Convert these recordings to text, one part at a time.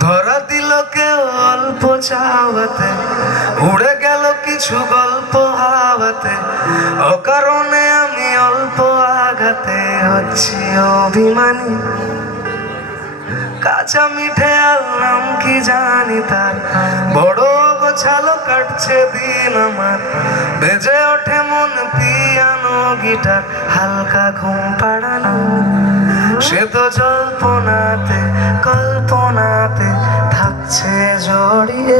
ধরা দিল কে অল্প চাওয়াতে, উড়ে গেল কিছু গল্প হাওয়াতে। অকারণে আমি অল্প আঘাতে হচ্ছি অভিমানী। কাঁচা মিঠে আল্লাম কি জানি তার। বড় গোছালো কাটছে দিন আমার। বেজে ওঠে মন পিয়ানো গিটার, হালকা ঘুম পাড়ানো। সে তো জল্পনাতে কল্পনাতে থাকছে জড়িয়ে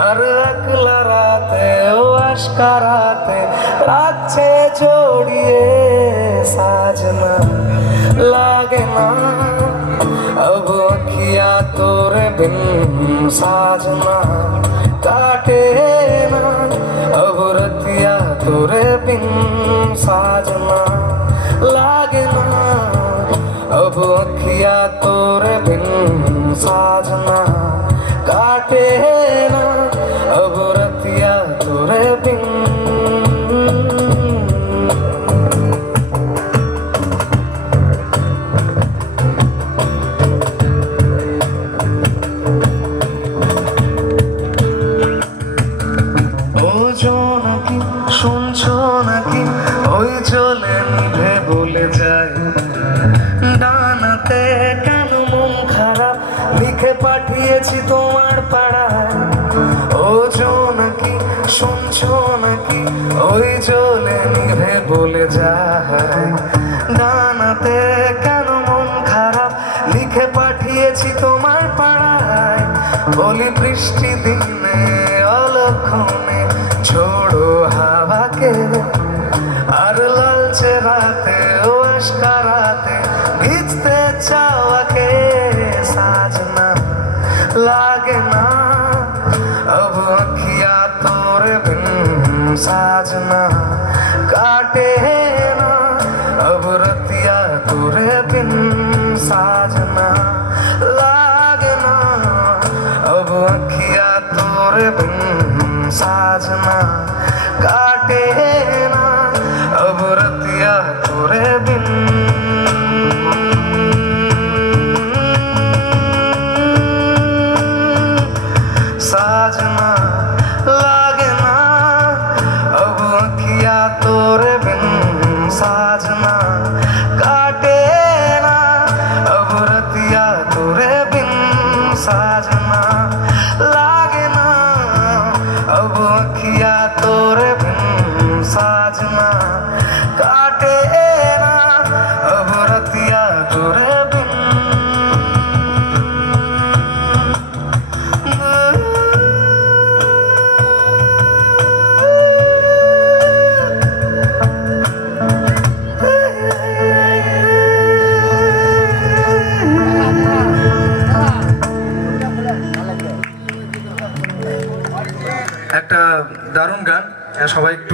আর একলা রাতে ও আশকারাতে রাখছে জড়িয়ে সাজনা লাগে না अब अखिया तोरे बिन साजना রাখিয়া তোর বিন সাজনা ডানাতে কেন মন খারাপ? লিখে পাঠিয়েছি তোমার পাড়ায়। ওঝো নাকি, শুনছো নাকি? ওই নিভে বলে যায়। ডানাতে কেন মন খারাপ? লিখে পাঠিয়েছি তোমার পাড়ায়। বলি বৃষ্টি দিনে অলক্ষণে ছোড়ো হাওয়াকে। আর লালচে রাতে ও লাগে না अब अखिया तोरे बिन साजना काटे ना अब रतिया तोरे बिन साजना लागे ना अब अखिया तोरे बिन साजना काटे ना अब रतिया तोरे बिन रतिया तोरे बिन साजना लागे ना अब अखिया तोरे बिन साजना একটা দারুণ গান সবাই একটু